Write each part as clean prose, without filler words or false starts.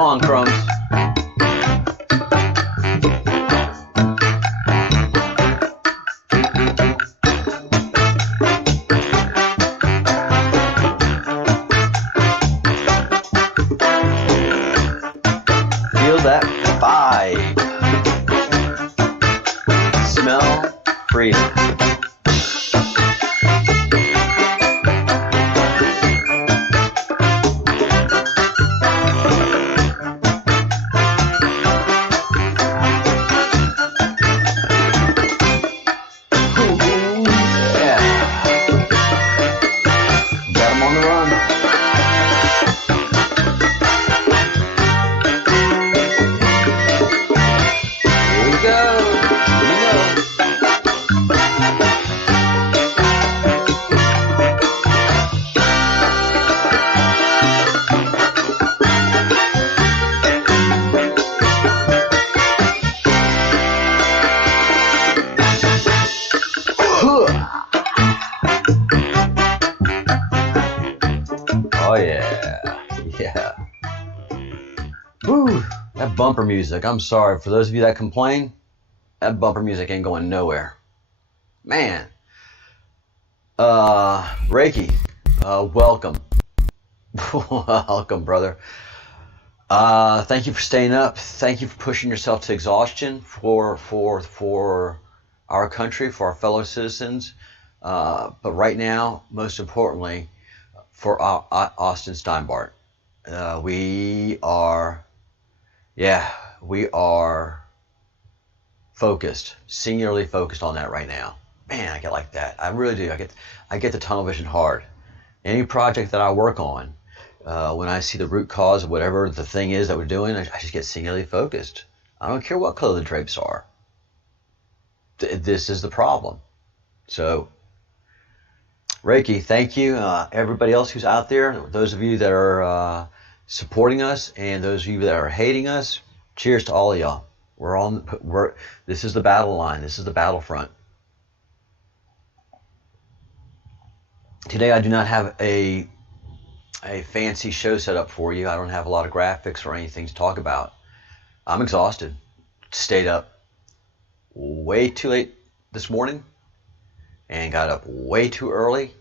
Come on, Crumbs. Feel that vibe. Smell freedom. Oh yeah. Woo, that bumper music. I'm sorry for those of you that complain. That bumper music ain't going nowhere. Man. Reiki, welcome. Welcome, brother. Thank you for staying up. Thank you for pushing yourself to exhaustion for our country, for our fellow citizens. But right now, most importantly, for Austin Steinbart. We are focused, singularly focused on that right now. Man, I get like that. I really do. I get the tunnel vision hard. Any project that I work on, when I see the root cause of whatever the thing is that we're doing, I just get singularly focused. I don't care what color the drapes are. This is the problem. So, Reiki, thank you. Everybody else who's out there, those of you that are supporting us and those of you that are hating us, cheers to all of y'all. This is the battle line. This is the battlefront. Today I do not have a fancy show set up for you. I don't have a lot of graphics or anything to talk about. I'm exhausted. Stayed up way too late this morning and got up way too early.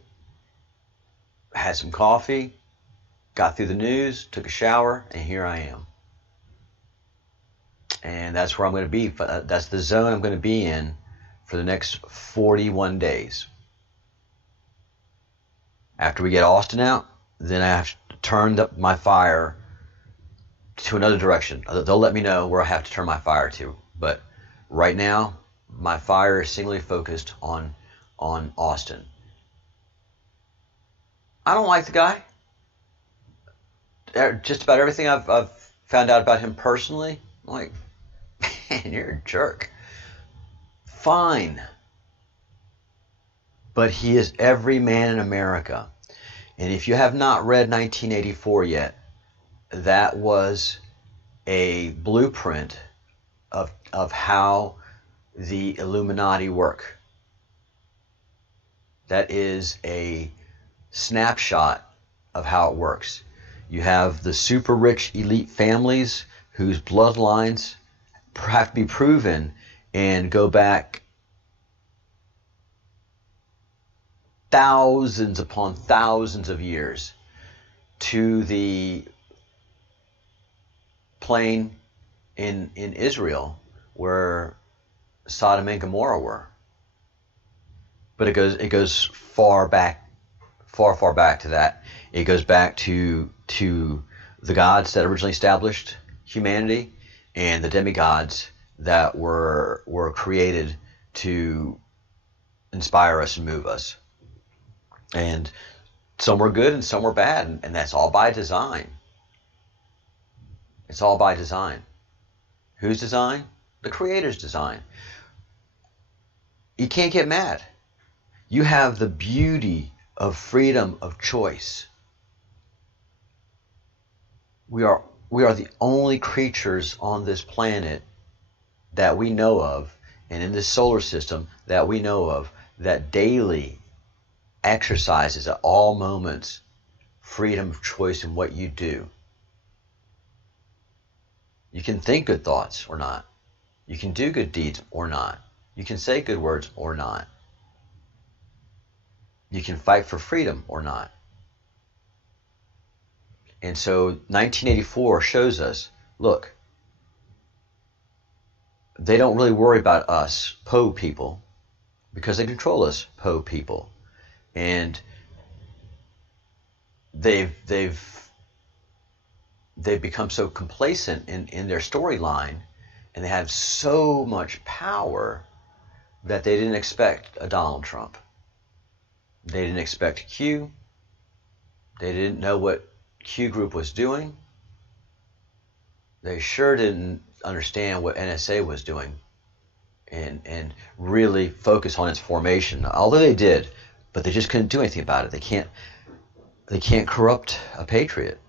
Had some coffee, got through the news, took a shower, and here I am. And that's where I'm going to be. That's the zone I'm going to be in for the next 41 days. After we get Austin out, then I have to turn my fire to another direction. They'll let me know where I have to turn my fire to. But right now, my fire is singly focused on Austin. I don't like the guy. Just about everything I've found out about him personally, I'm like, man, you're a jerk. Fine. But he is every man in America. And if you have not read 1984 yet, that was a blueprint of how the Illuminati work. That is a snapshot of how it works. You have the super rich elite families whose bloodlines have to be proven and go back thousands upon thousands of years to the plain in Israel where Sodom and Gomorrah were. But it goes far back to that. It goes back to the gods that originally established humanity and the demigods that were created to inspire us and move us. And some were good and some were bad, and that's all by design. It's all by design. Whose design? The Creator's design. You can't get mad. You have the beauty of freedom of choice. We are the only creatures on this planet that we know of, and in this solar system that we know of, that daily exercises at all moments freedom of choice in what you do. You can think good thoughts or not. You can do good deeds or not. You can say good words or not. You can fight for freedom or not. And so 1984 shows us, look, they don't really worry about us, Po people, because they control us, Po people. And they've become so complacent in their storyline, and they have so much power that they didn't expect a Donald Trump. They didn't expect Q. They didn't know what Q Group was doing. They sure didn't understand what NSA was doing and really focus on its formation. Although they did, but they just couldn't do anything about it. They can't corrupt a patriot.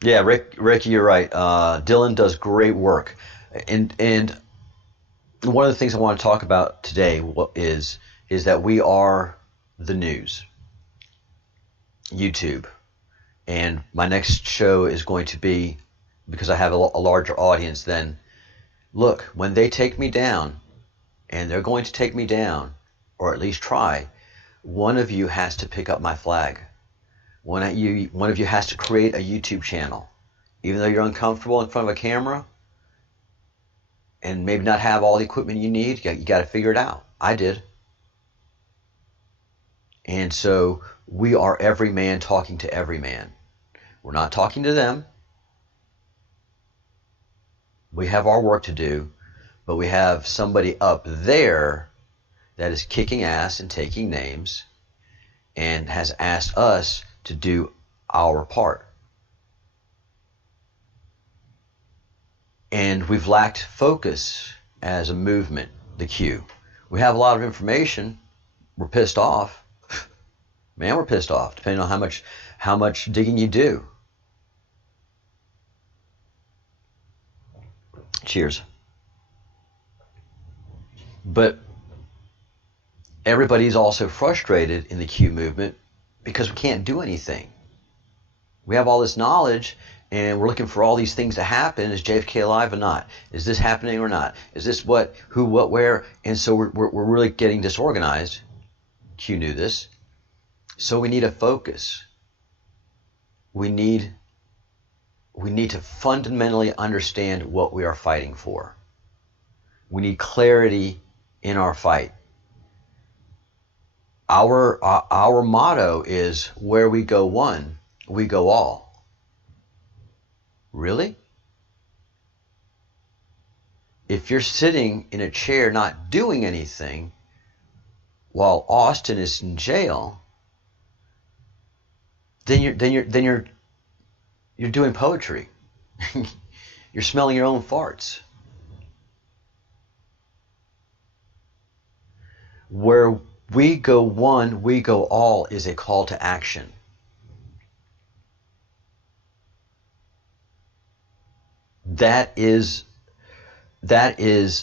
Yeah, Ricky, you're right. Dylan does great work, and one of the things I want to talk about today is that we are the news, YouTube, and my next show is going to be, because I have a larger audience. Then look, when they take me down, and they're going to take me down, or at least try, one of you has to pick up my flag. One of you has to create a YouTube channel, even though you're uncomfortable in front of a camera, and maybe not have all the equipment you need. You got to figure it out. I did. And so we are every man talking to every man. We're not talking to them. We have our work to do, but we have somebody up there that is kicking ass and taking names and has asked us to do our part. And we've lacked focus as a movement, the Q. We have a lot of information. We're pissed off. Man, we're pissed off, depending on how much digging you do. Cheers. But everybody's also frustrated in the Q movement because we can't do anything. We have all this knowledge, and we're looking for all these things to happen. Is JFK alive or not? Is this happening or not? Is this what, who, what, where? And so we're really getting disorganized. Q knew this. So we need a focus. We need to fundamentally understand what we are fighting for. We need clarity in our fight. Our motto is, where we go one, we go all. Really? If you're sitting in a chair not doing anything while Austin is in jail, then you're doing poetry. You're smelling your own farts. Where we go one, we go all is a call to action. That is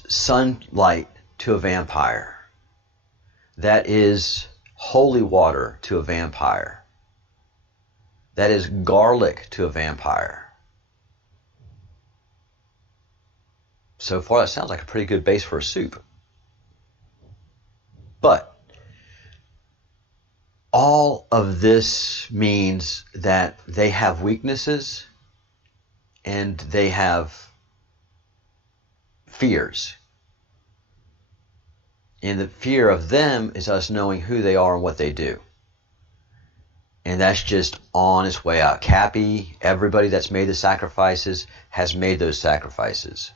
sunlight to a vampire. That is holy water to a vampire. That is garlic to a vampire. So far, that sounds like a pretty good base for a soup. But all of this means that they have weaknesses and they have fears. And the fear of them is us knowing who they are and what they do. And that's just on its way out. Cappy, everybody that's made the sacrifices has made those sacrifices.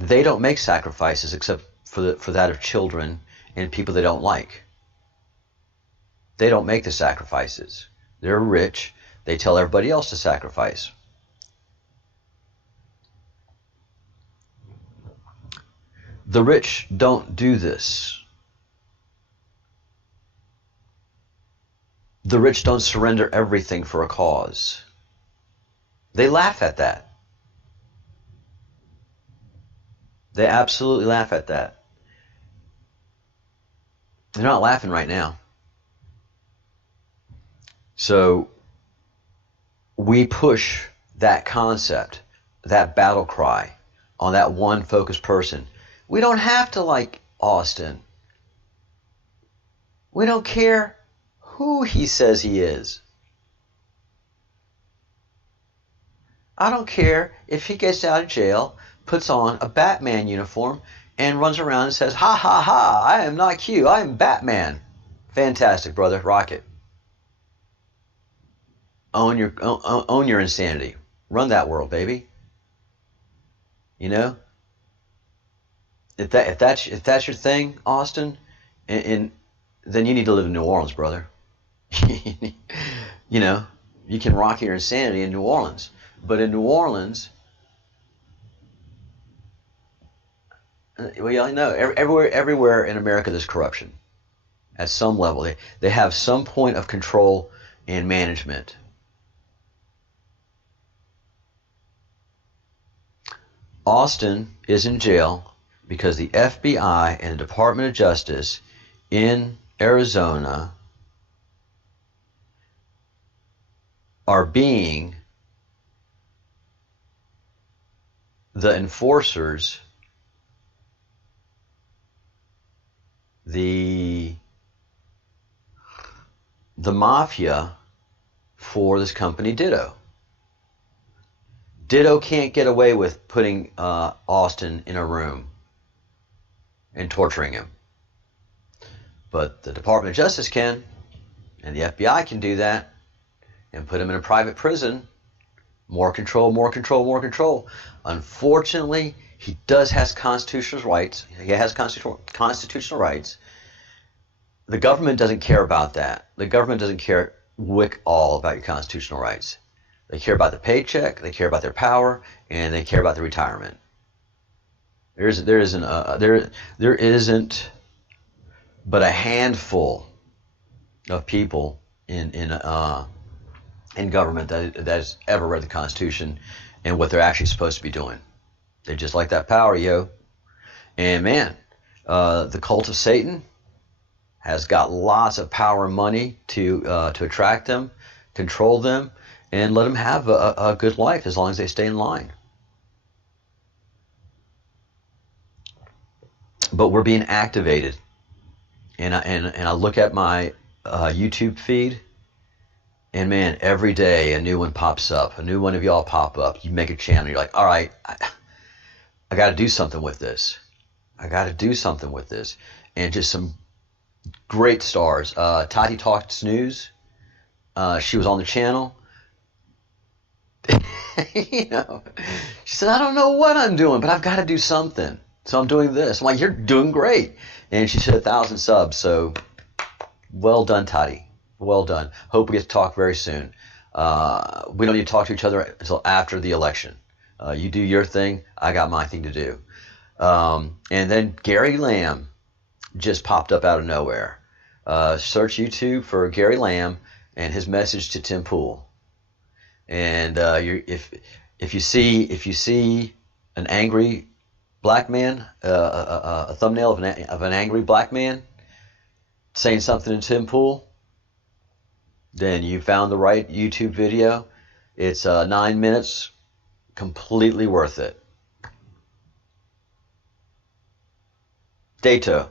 They don't make sacrifices except for that of children and people they don't like. They don't make the sacrifices. They're rich. They tell everybody else to sacrifice. The rich don't do this. The rich don't surrender everything for a cause. They laugh at that. They absolutely laugh at that. They're not laughing right now. So we push that concept, that battle cry on that one focused person. We don't have to like Austin. We don't care who he says he is. I don't care if he gets out of jail, puts on a Batman uniform, and runs around and says, ha ha ha, I am not Q, I am Batman. Fantastic, brother. Rock it. Own your insanity. Run that world, baby. You know? If that's your thing, Austin, then you need to live in New Orleans, brother. You know, you can rock your insanity in New Orleans. But in New Orleans, well, you know, everywhere in America there's corruption. At some level, they have some point of control and management. Austin is in jail because the FBI and the Department of Justice in Arizona are being the enforcers, the mafia for this company Ditto. Ditto can't get away with putting Austin in a room and torturing him. But the Department of Justice can, and the FBI can do that, and put him in a private prison. More control, more control, more control. Unfortunately, he does have constitutional rights. He has constitutional rights. The government doesn't care about that. The government doesn't care wick all about your constitutional rights. They care about the paycheck, they care about their power, and they care about the retirement. There isn't but a handful of people in government that has ever read the Constitution and what they're actually supposed to be doing. They just like that power, yo. And man, the cult of Satan has got lots of power and money to attract them, control them, and let them have a good life as long as they stay in line. But we're being activated, and I look at my YouTube feed, and man, every day a new one pops up, a new one of y'all pop up. You make a channel, you're like, all right, I got to do something with this. I got to do something with this, and just some great stars. Tati Talks News, she was on the channel. You know, she said, I don't know what I'm doing, but I've got to do something. So I'm doing this. I'm like, you're doing great. And she said 1,000 subs. So well done, Tati. Well done. Hope we get to talk very soon. We don't need to talk to each other until after the election. You do your thing. I got my thing to do. And then Gary Lamb just popped up out of nowhere. Search YouTube for Gary Lamb and his message to Tim Pool. And if you see an angry black man, a thumbnail of an angry black man saying something to Tim Pool, then you found the right YouTube video. It's 9 minutes, completely worth it. Deyoto.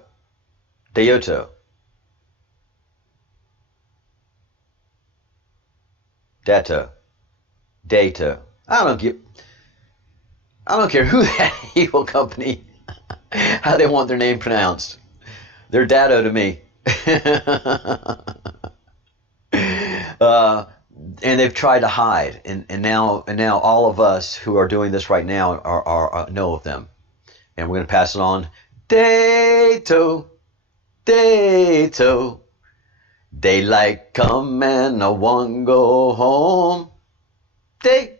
I don't care who that evil company, how they want their name pronounced. They're Datto to me. And they've tried to hide, and now all of us who are doing this right now are know of them, and we're going to pass it on. Deyoto. Daylight come and I want go home. Day.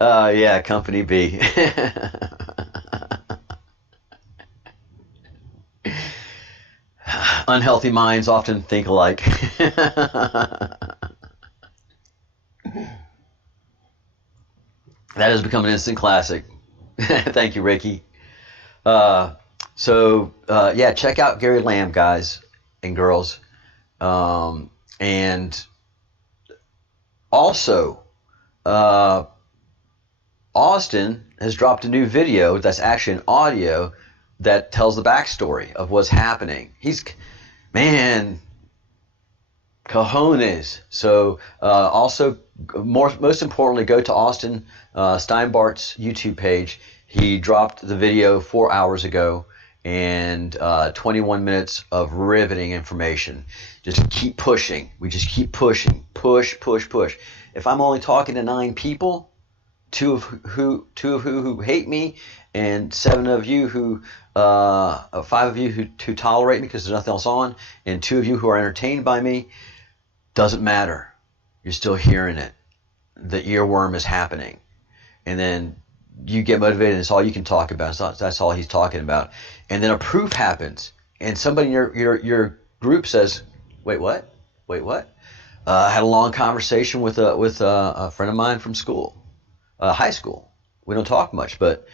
Yeah, Company B. Unhealthy minds often think alike. That has become an instant classic. Thank you, Ricky. Yeah, check out Gary Lamb, guys and girls. And also, Austin has dropped a new video that's actually an audio that tells the backstory of what's happening. Man, cojones. So also, most importantly, go to Austin Steinbart's YouTube page. He dropped the video 4 hours ago, and 21 minutes of riveting information. Just keep pushing. We just keep pushing. Push. If I'm only talking to 9 people, two of who hate me, and 7 of you who 5 of you who tolerate me because there's nothing else on, and 2 of you who are entertained by me, doesn't matter. You're still hearing it. The earworm is happening. And then you get motivated, and it's all you can talk about. That's all he's talking about. And then a proof happens, and somebody in your group says, "Wait, what? I had a long conversation with a friend of mine from school, high school. We don't talk much, but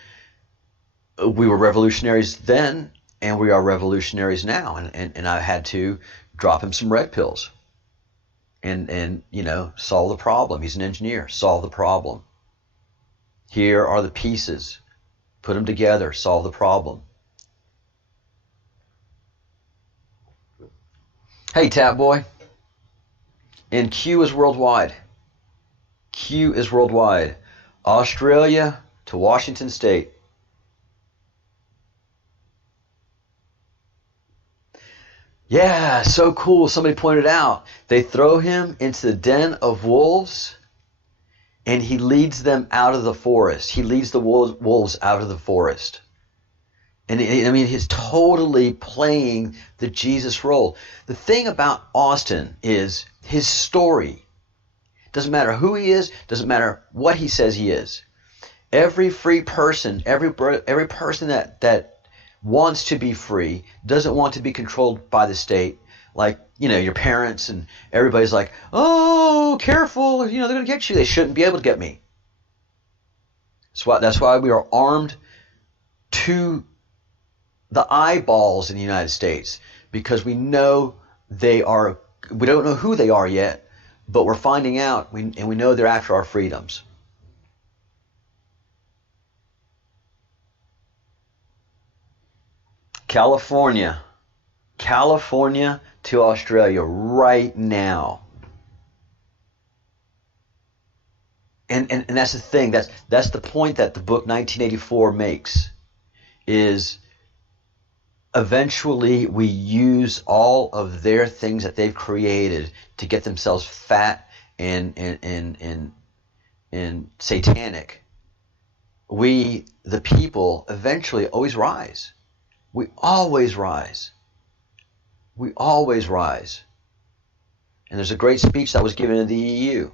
we were revolutionaries then, and we are revolutionaries now. And I had to drop him some red pills, and solve the problem. He's an engineer. Solve the problem. Here are the pieces. Put them together. Solve the problem." Hey, Tap Boy. And Q is worldwide. Q is worldwide. Australia to Washington State. Yeah, so cool. Somebody pointed out they throw him into the den of wolves, and he leads them out of the forest. He leads the wolves out of the forest. And I mean, he's totally playing the Jesus role. The thing about Austin is his story. Doesn't matter who he is, doesn't matter what he says he is. Every free person, every person that wants to be free, doesn't want to be controlled by the state. Like, your parents and everybody's like, "Oh, careful, they're going to get you." They shouldn't be able to get me. That's why we are armed to the eyeballs in the United States, because we know we don't know who they are yet, but we're finding out, and we know they're after our freedoms. California to Australia right now. And that's the thing. That's the point that the book 1984 makes, is eventually we use all of their things that they've created to get themselves fat and satanic. We, the people, eventually always rise. We always rise. We always rise. And there's a great speech that was given in the EU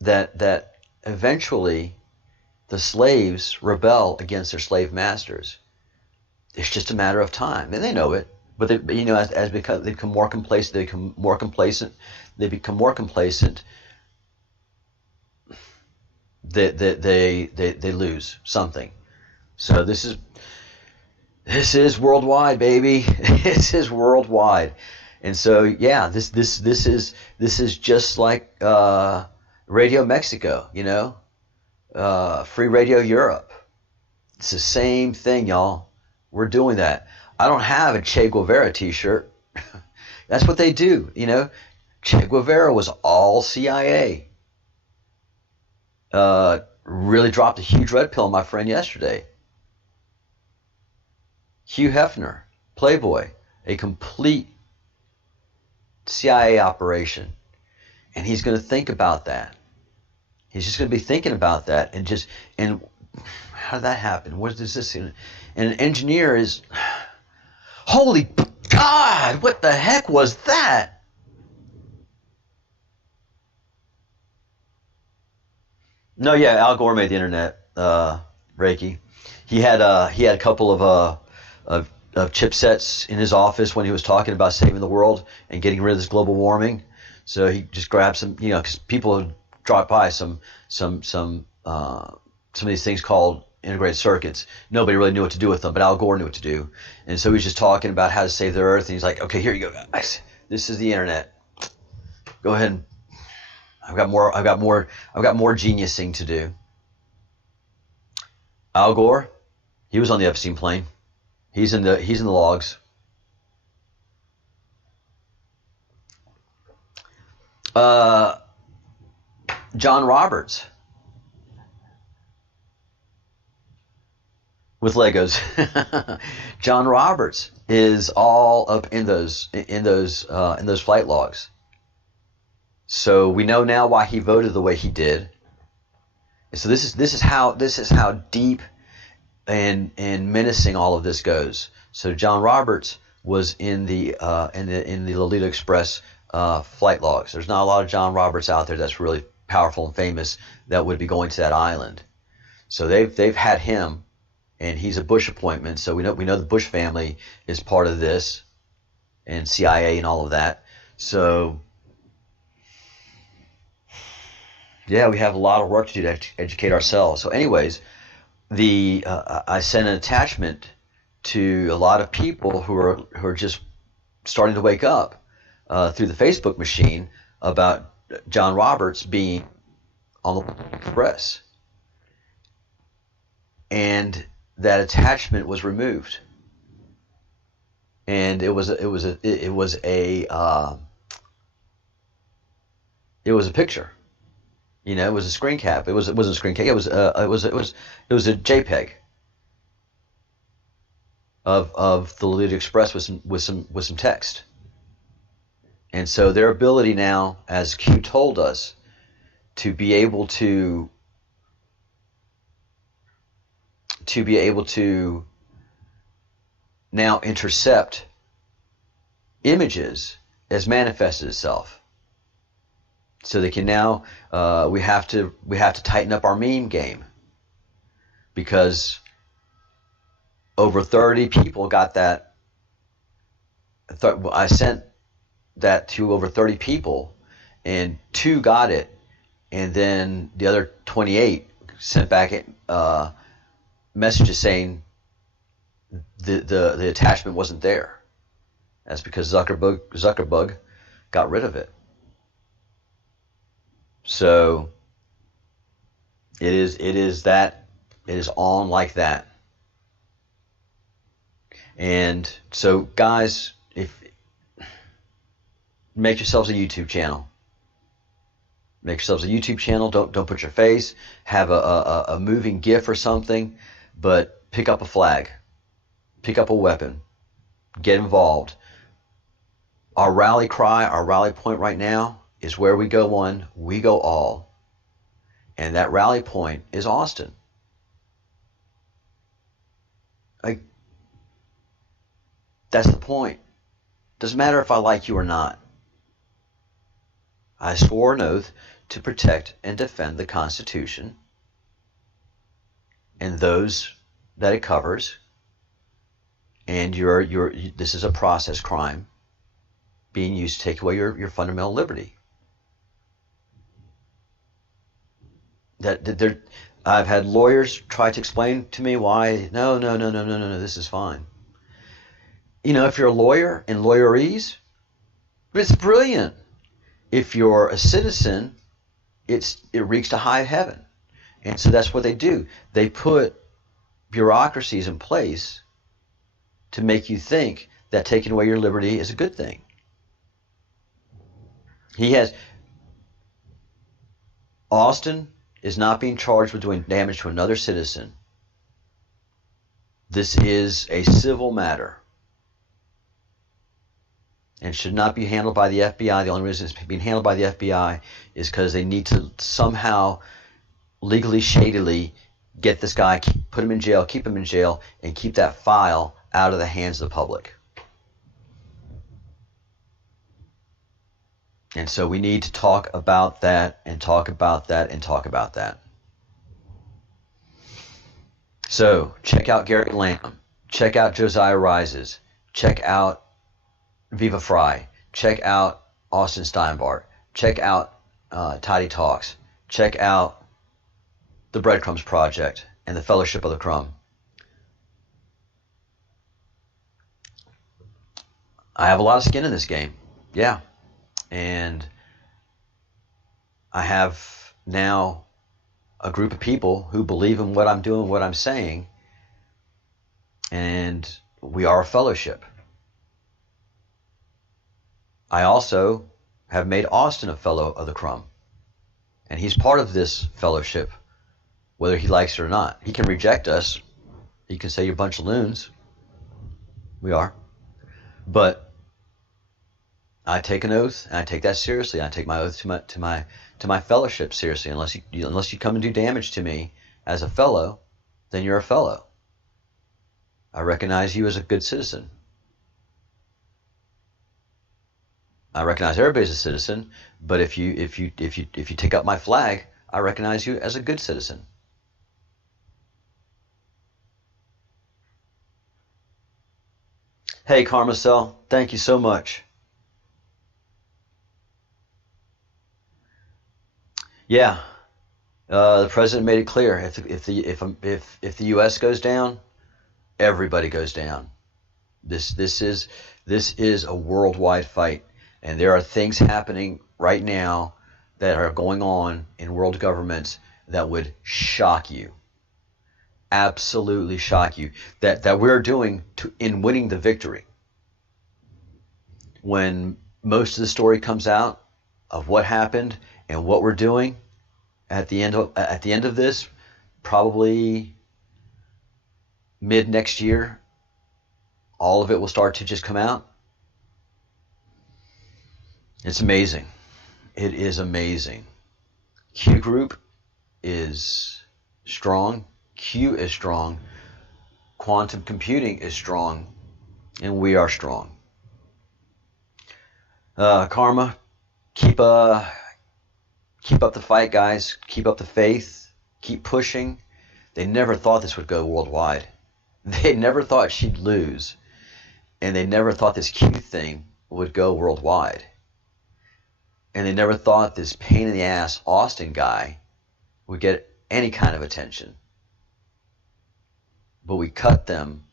that eventually the slaves rebel against their slave masters. It's just a matter of time, and they know it. But they, as they become more complacent, they become more complacent. They lose something. So this is worldwide, baby. This is worldwide, and so yeah, this is just like Radio Mexico, Free Radio Europe. It's the same thing, y'all. We're doing that. I don't have a Che Guevara t-shirt. That's what they do, Che Guevara was all CIA. Really dropped a huge red pill on my friend yesterday. Hugh Hefner, Playboy, a complete CIA operation. And he's going to think about that. He's just going to be thinking about that. And how did that happen? What is this? And an engineer is, holy God, what the heck was that? No, yeah, Al Gore made the internet, Reiki. He had a couple of chipsets in his office when he was talking about saving the world and getting rid of this global warming. So he just grabbed some, because people dropped by some of these things called integrated circuits. Nobody really knew what to do with them, but Al Gore knew what to do. And so he was just talking about how to save the earth. And he's like, okay, here you go, guys. This is the internet. Go ahead and I've got more geniusing to do. Al Gore, he was on the Epstein plane. He's in the logs. John Roberts with Legos. John Roberts is all up in those flight logs. So we know now why he voted the way he did. And so this is how deep and menacing all of this goes. So John Roberts was in the Lolita Express flight logs. There's not a lot of John Roberts out there that's really powerful and famous that would be going to that island. So they've had him, and he's a Bush appointment. So we know the Bush family is part of this, and CIA and all of that. So yeah, we have a lot of work to do to educate ourselves. So anyways, I sent an attachment to a lot of people who are just starting to wake up through the Facebook machine about John Roberts being on the Express, and that attachment was removed, and it was a picture. You know, it was a screen cap. It wasn't a screen cap. It was a JPEG of the Lolita Express with some text. And so their ability now, as Q told us, to be able to now intercept images has manifested itself. So they can now we have to tighten up our meme game, because over 30 people got that. I sent that to over 30 people, and 2 got it, and then the other 28 sent back messages saying the attachment wasn't there. That's because Zuckerberg got rid of it. So it is on like that. And so guys, make yourselves a YouTube channel. Make yourselves a YouTube channel. Don't put your face. Have a moving GIF or something, but pick up a flag. Pick up a weapon. Get involved. Our rally cry, our rally point right now is where we go one, we go all. And that rally point is Austin. That's the point. Doesn't matter if I like you or not. I swore an oath to protect and defend the Constitution and those that it covers. And this is a process crime being used to take away your fundamental liberty. I've had lawyers try to explain to me why no, this is fine. You know, if you're a lawyer and lawyerese, it's brilliant. If you're a citizen, it reeks to high heaven. And so that's what they do. They put bureaucracies in place to make you think that taking away your liberty is a good thing. Austin is not being charged with doing damage to another citizen. This is a civil matter and should not be handled by the FBI. The only reason it's being handled by the FBI is because they need to somehow legally, shadily get this guy, put him in jail, keep him in jail, and keep that file out of the hands of the public. And so we need to talk about that and talk about that and talk about that. So check out Gary Lamb. Check out Josiah Rises. Check out Viva Fry. Check out Austin Steinbart. Check out Tidy Talks. check out the Breadcrumbs Project and the Fellowship of the Crumb. I have a lot of skin in this game. Yeah. And I have now a group of people who believe in what I'm doing, what I'm saying, and we are a fellowship. I also have made Austin a fellow of the Crumb, and he's part of this fellowship, whether he likes it or not. He can reject us. He can say you're a bunch of loons. We are. But I take an oath, and I take that seriously. I take my oath to my fellowship seriously. Unless you come and do damage to me as a fellow, then you're a fellow. I recognize you as a good citizen. I recognize everybody's a citizen, but if you take up my flag, I recognize you as a good citizen. Hey, Karma Cell, thank you so much. Yeah, the president made it clear. If the U.S. goes down, everybody goes down. This is a worldwide fight, and there are things happening right now that are going on in world governments that would shock you, absolutely shock you. That we're doing in winning the victory. When most of the story comes out of what happened and what we're doing at the end of this, probably mid next year, all of it will start to just come out. It's amazing. It is amazing. Q Group is strong. Q is strong. Quantum computing is strong. And we are strong. Karma, keep up the fight, guys. Keep up the faith. Keep pushing. They never thought this would go worldwide. They never thought she'd lose. And they never thought this Q thing would go worldwide. And they never thought this pain in the ass Austin guy would get any kind of attention. But we cut them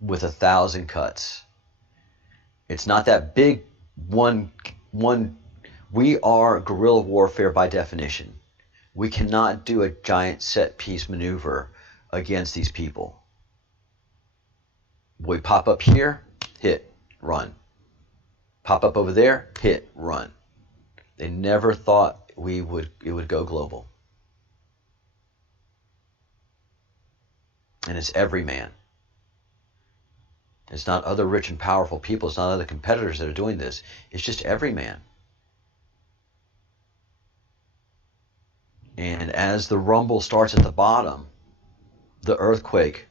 with 1,000 cuts. It's not that big one. We are guerrilla warfare by definition. We cannot do a giant set piece maneuver against these people. We pop up here, hit, run. Pop up over there, hit, run. They never thought it would go global. And it's Everyman. It's not other rich and powerful people. It's not other competitors that are doing this. It's just Everyman. And as the rumble starts at the bottom, the earthquake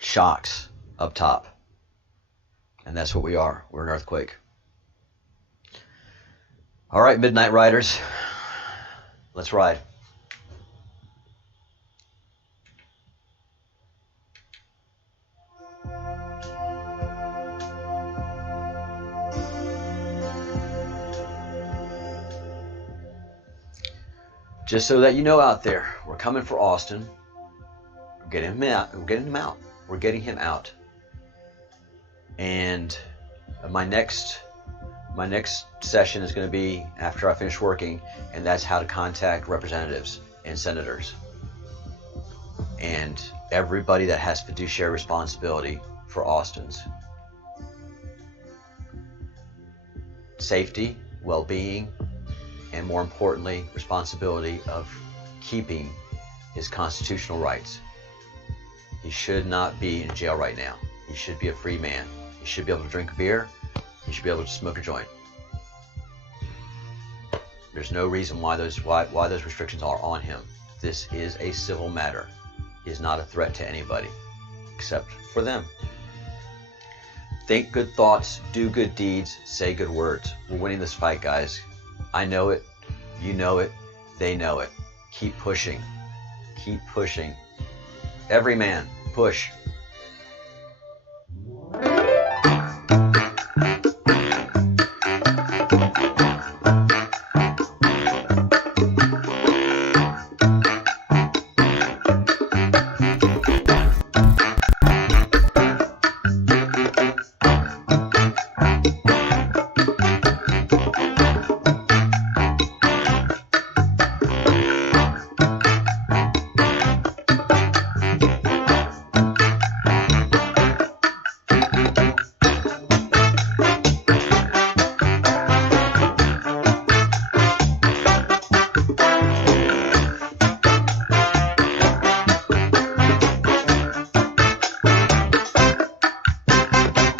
shocks up top. And that's what we are. We're an earthquake. All right, Midnight Riders, let's ride. Just so that you know out there, we're coming for Austin. We're getting him out. We're getting him out. We're getting him out. And my next session is going to be after I finish working, and that's how to contact representatives and senators and everybody that has fiduciary responsibility for Austin's safety, well-being, and more importantly, responsibility of keeping his constitutional rights. He should not be in jail right now. He should be a free man. He should be able to drink a beer. He should be able to smoke a joint. There's no reason why those restrictions are on him. This is a civil matter. He is not a threat to anybody, except for them. Think good thoughts, do good deeds, say good words. We're winning this fight, guys. I know it, you know it, they know it. Keep pushing. Keep pushing. Every man, push.